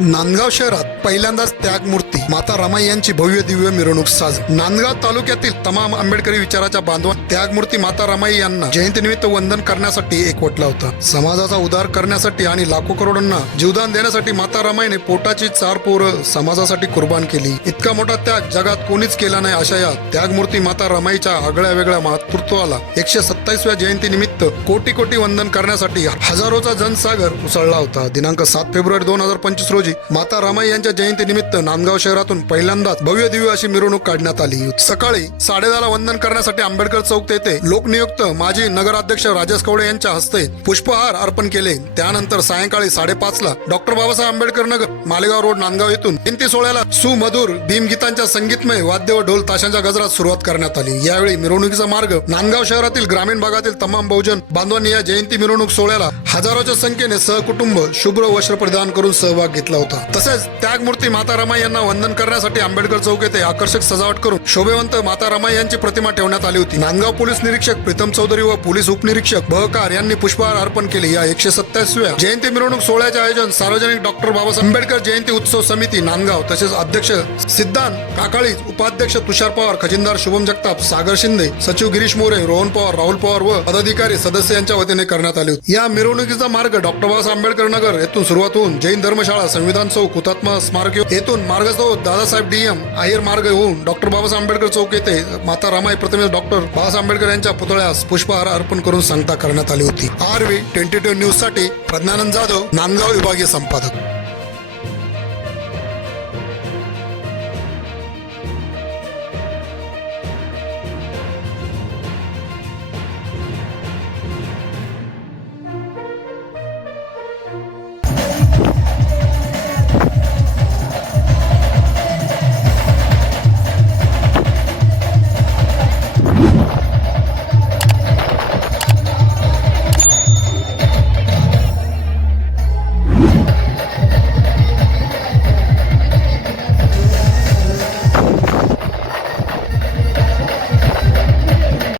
नांदगाव शहरात पहिल्यांदाच त्यागमूर्ती माता रमाई यांची भव्य दिव्य मिरवणूक साजरी नांदगाव तालुक्यातील तमाम आंबेडकरी विचाराच्या बांधवां त्यागमूर्ती माता रमाई यांना जयंतीनिमित्त वंदन करण्यासाठी एकवटला होता. समाजाचा उद्धार करण्यासाठी आणि लाखो करोडांना जीवदान देण्यासाठी माता रमाईने पोटाची चार पोरं समाजासाठी कुर्बान केली. इतका मोठा त्याग जगात कोणीच केला नाही अशा या त्यागमूर्ती माता रमाईच्या आगळ्या वेगळ्या मातृत्वाला एकशे सत्तावीसव्या जयंतीनिमित्त कोटी कोटी वंदन करण्यासाठी हजारोचा जनसागर उसळला होता. दिनांक सात फेब्रुवारी दोन हजार पंचवीस रोजी माता रमाई यांच्या जयंतीनिमित्त नांदगाव शहरातून पहिल्यांदाच भव्य दिव्य अशी मिरवणूक काढण्यात आली. सकाळी साडेदहाला वंदन करण्यासाठी आंबेडकर चौक येथे लोकनियुक्त माजी नगराध्यक्ष राजेश कवडे यांच्या हस्ते पुष्पहार अर्पण केले. त्यानंतर सायंकाळी साडेपाच ला डॉक्टर बाबासाहेब आंबेडकर नगर मालेगाव रोड नांदगाव येथून जयंती सोहळ्याला सुमधुर भीमगीतांच्या संगीतमय वाद्य व ढोल ताशांच्या गजरात सुरुवात करण्यात आली. यावेळी मिरवणुकीचा मार्ग नांदगाव शहरातील ग्रामीण भागातील तमाम बहुजन बांधवांनी या जयंती मिरवणूक सोहळ्याला हजारोच्या संख्येने सहकुटुंब शुभ्र वस्त्र परिधान करून सहभाग घेतला होता. तसेच त्यागमूर्ती माता रमाई यांना वंदन करण्यासाठी आंबेडकर चौक येथे आकर्षक सजावट करून शोभेवंत माता रमाई यांची प्रतिमा ठेवण्यात आली होती. नांदगाव पोलीस निरीक्षक प्रीतम चौधरी व पोलीस उपनिरीक्षक बहकार यांनी पुष्पहार अर्पण केले. या एकशे सत्तावीसव्या जयंती मिरवणूक सोहळ्याचे आयोजन सार्वजनिक डॉक्टर बाबासाहेब आंबेडकर जयंती उत्सव समिती नांदगाव तसेच अध्यक्ष सिद्धांत काकाळी उपाध्यक्ष तुषार पवार खजिनदार शुभम जगताप सागर शिंदे सचिव गिरीश मोरे रोहन पवार राहुल पवार व पदाधिकारी सदस्य यांच्या वतीने करण्यात आले होते. या मिरवणुकीचा मार्ग डॉक्टर बाबासाहेब आंबेडकर नगर येथून सुरुवात होऊन जैन धर्मशाळा संविधान चौक हुतात्मा स्मारक येथून मार्गस्थळ दादासाहेब डीएम आहिर मार्ग होऊन डॉक्टर बाबासाहेब आंबेडकर चौक येथे माता रामाई प्रतिमेस डॉक्टर बाबासाहेब आंबेडकर यांच्या पुतळ्यास पुष्पहार अर्पण करून सांगता करण्यात आली होती. आर ट्वेंटी टू न्यूजसाठी प्रज्ञानंद जाधव नांदगाव विभागीय संपादक.